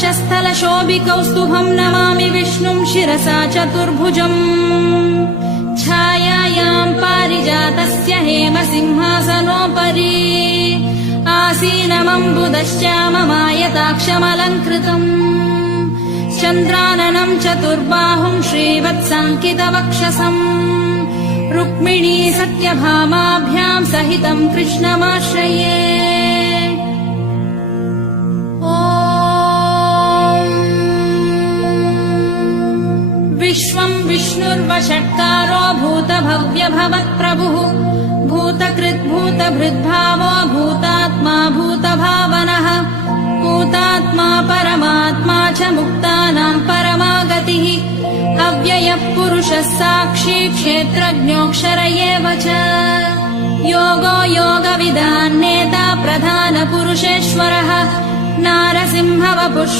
वक्षस्थलशोभिकौस्तुभम् नमामि विष्णुम् शिरसा चतुर्भुजम् छायायाम् पारिजातस्य हेमसिंहासनोपरि आसीनमम्बुदश्चाममायताक्षमलङ्कृतम् चन्द्राननम् चतुर्बाहुम् श्रीवत्साङ्कितवक्षसम् रुक्मिणी सत्यभामाभ्याम् सहितम् कृष्णमाश्रये। विश्वम् विष्णुर्वषट्कारो भूतभव्यभवत्प्रभुः भूतकृद्भूतभृद्भावो भूतात्मा भूतभावनः भूतात्मा परमात्मा च मुक्तानाम् परमागतिः अव्ययः पुरुषः साक्षी क्षेत्रज्ञोऽक्षर एव च योगो योगविदान्नेता प्रधानपुरुषेश्वरः नारसिंहवपुः